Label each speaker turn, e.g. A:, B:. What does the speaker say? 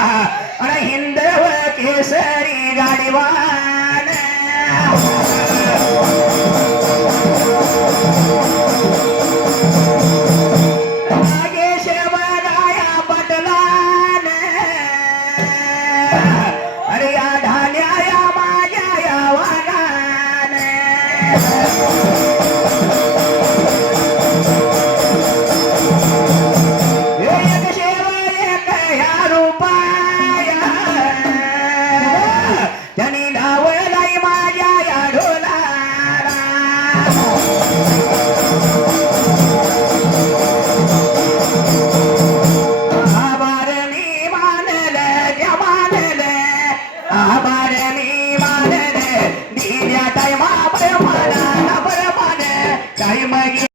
A: अन हिंदव केसरी गाडीवान. नागेश वदाया बदलान अरे या ढाल्या या माझ्या या वागान Thank you.